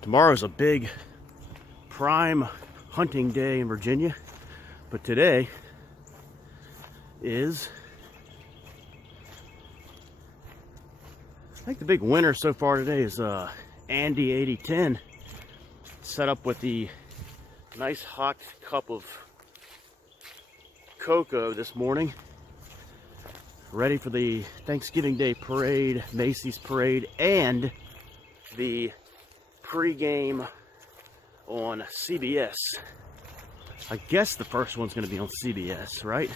Tomorrow's a big prime hunting day in Virginia, but today is, I think the big winner so far today is Andy 8010, set up with the nice hot cup of cocoa this morning, ready for the Thanksgiving Day parade, Macy's parade, and the pre-game on CBS. I guess the first one's going to be on CBS, right?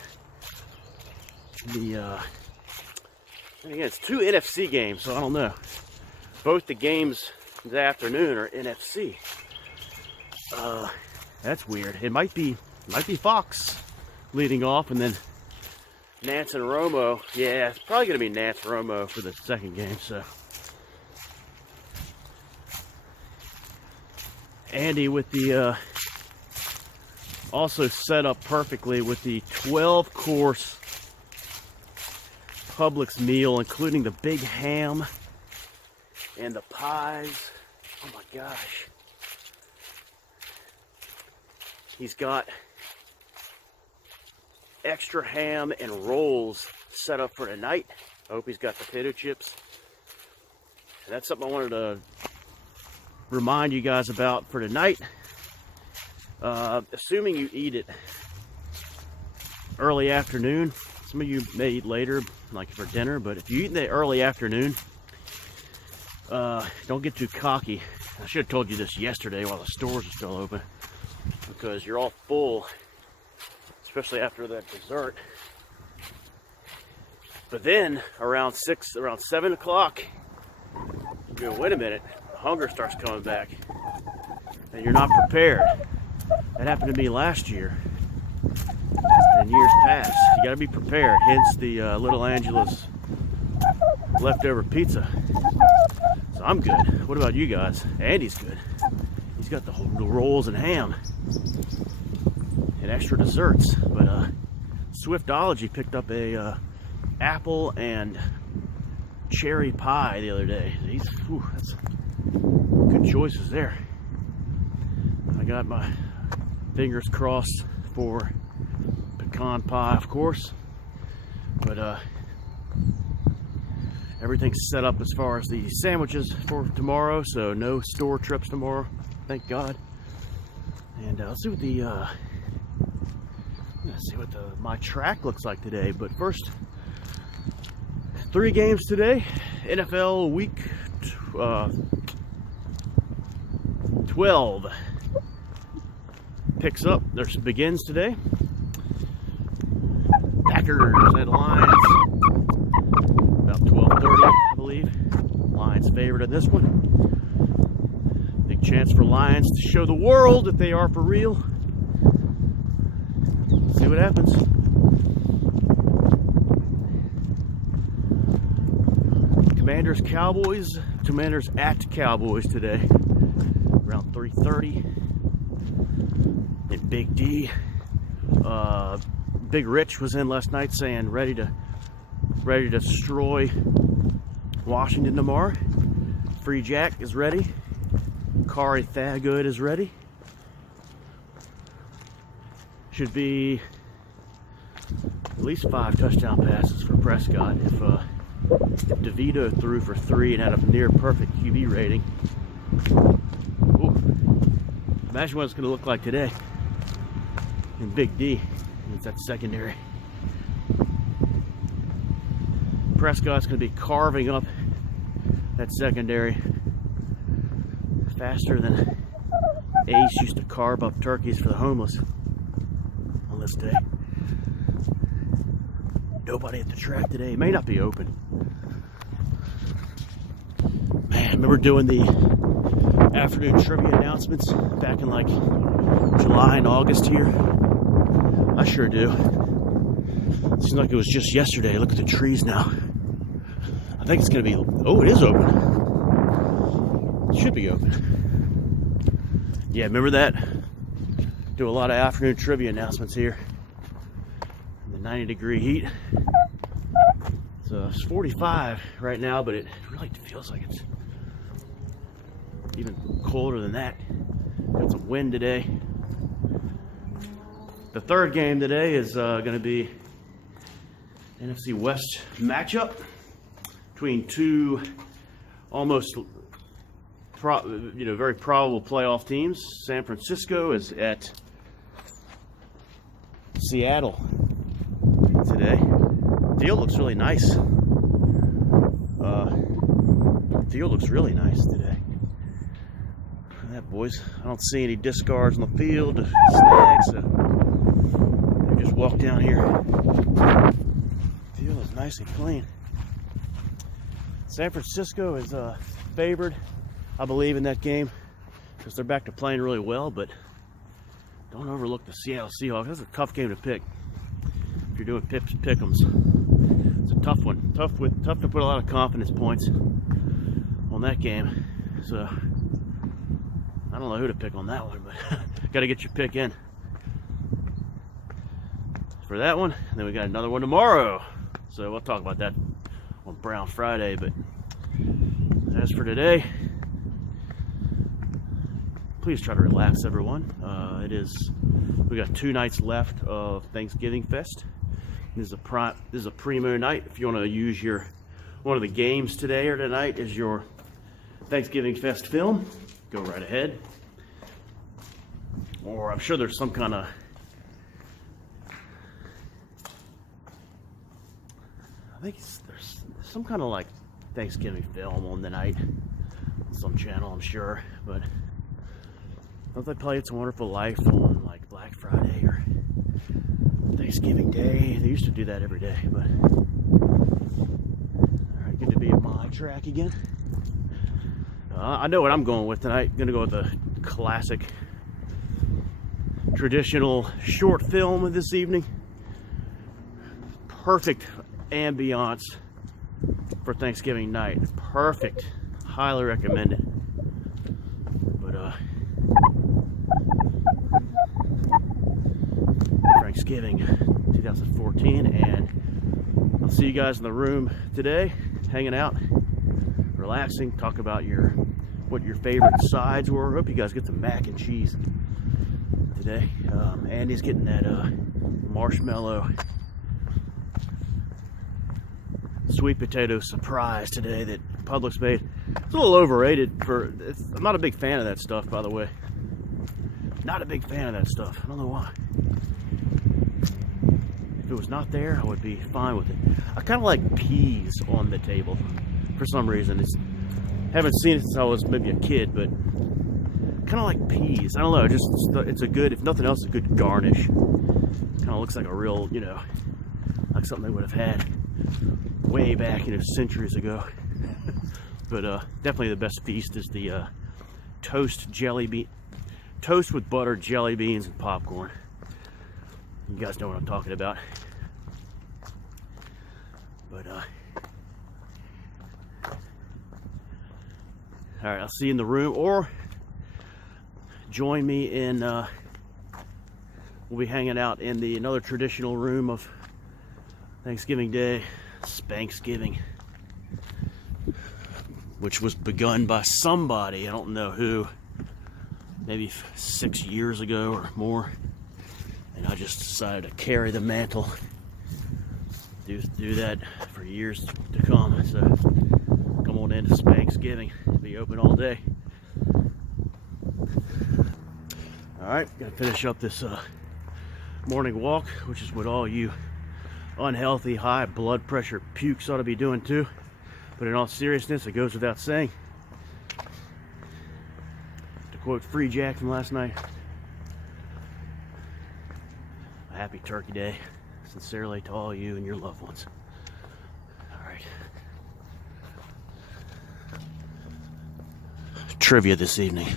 And again, it's two NFC games, so I don't know. Both the games this afternoon are NFC. That's weird. It might be Fox leading off, and then Nance and Romo. Yeah, it's probably going to be Nance Romo for the second game. So Andy with the also set up perfectly with the 12-course Publix meal, including the big ham and the pies. Oh my gosh. He's got extra ham and rolls set up for tonight. I hope he's got potato chips. And that's something I wanted to remind you guys about for tonight. Assuming you eat it early afternoon, some of you may eat later, like for dinner, but if you eat in the early afternoon, don't get too cocky. I should have told you this yesterday while the stores are still open, because you're all full, especially after that dessert. But then around 7 o'clock, you go, wait a minute, hunger starts coming back, and you're not prepared. That happened to me last year and years past. You got to be prepared. Hence the Little Angela's leftover pizza. So I'm good. What about you guys? Andy's good. He's got the rolls and ham and extra desserts. But Swiftology picked up a apple and cherry pie the other day. That's good choices there. I got my fingers crossed for pecan pie, of course, but everything's set up as far as the sandwiches for tomorrow, so no store trips tomorrow, thank God. And let's see what my track looks like today. But first, 3 games today. NFL week 12 picks up. Begins today. Packers at Lions. About 12:30, I believe. Lions favored in this one. Big chance for Lions to show the world that they are for real. Let's see what happens. Commanders at Cowboys today. Around 3:30. And Big D, Big Rich was in last night saying ready to destroy Washington tomorrow. Free Jack is ready. Kari Thaggood is ready. Should be at least 5 touchdown passes for Prescott if DeVito threw for 3 and had a near perfect QB rating. Ooh. Imagine what it's going to look like today in Big D. It's that secondary. Prescott's going to be carving up that secondary faster than Ace used to carve up turkeys for the homeless on this day. Nobody at the track today. It may not be open. Man, I remember doing the afternoon trivia announcements back in like July and August here. I sure do. It seems like it was just yesterday. Look at the trees now. I think it's going to be... Oh, it is open. It should be open. Yeah, remember that? Do a lot of afternoon trivia announcements here. In the 90-degree heat. So it's 45 right now, but it really feels like it's even colder than that. Got some wind today. The third game today is going to be NFC West matchup between two almost very probable playoff teams. San Francisco is at Seattle today. Field looks really nice. Field looks really nice today. Look at that, boys. I don't see any discards on the field, snags. So just walk down here. Field is nice and clean. San Francisco is favored, I believe, in that game because they're back to playing really well, but don't overlook the Seattle Seahawks. That's a tough game to pick if you're doing pick'ems. It's a tough one. Tough to put a lot of confidence points on that game. So I don't know who to pick on that one, but got to get your pick in for that one. And then we got another one tomorrow. So we'll talk about that on Brown Friday. But as for today, please try to relax, everyone. We got 2 nights left of Thanksgiving Fest. This is a primo night. If you want to use one of the games today or tonight as your Thanksgiving Fest film, go right ahead. Or I'm sure there's some kind of there's some kind of like Thanksgiving film on the night on some channel, I'm sure. But don't they play It's a Wonderful Life on like Black Friday or Thanksgiving Day? They used to do that every day. But all right, good to be at my track again. I know what I'm going with tonight. I'm gonna go with the classic traditional short film of this evening. Perfect ambiance for Thanksgiving night. Perfect. Highly recommend it. But Thanksgiving 2014, and I'll see you guys in the room today, hanging out, relaxing, talk about what your favorite sides were. Hope you guys get some mac and cheese today. Andy's getting that marshmallow sweet potato surprise today that Publix made. It's a little overrated. I'm not a big fan of that stuff, by the way. Not a big fan of that stuff. I don't know why. If it was not there, I would be fine with it. I kind of like peas on the table for some reason. Haven't seen it since I was maybe a kid, but kind of like peas. I don't know. It's a good, if nothing else, a good garnish. Kind of looks like a real, like something they would have had way back, centuries ago. But definitely the best feast is the toast with butter, jelly beans, and popcorn. You guys know what I'm talking about. But all right, I'll see you in the room, or join me in. We'll be hanging out in another traditional room of Thanksgiving Day, Spanksgiving, which was begun by somebody, I don't know who, maybe 6 years ago or more, and I just decided to carry the mantle, do that for years to come. So come on into Spanksgiving, it'll be open all day. All right, gotta finish up this morning walk, which is what all you unhealthy high blood pressure pukes ought to be doing too. But in all seriousness, it goes without saying, to quote Free Jack from last night, a happy turkey day. Sincerely to all you and your loved ones. All right. Trivia this evening.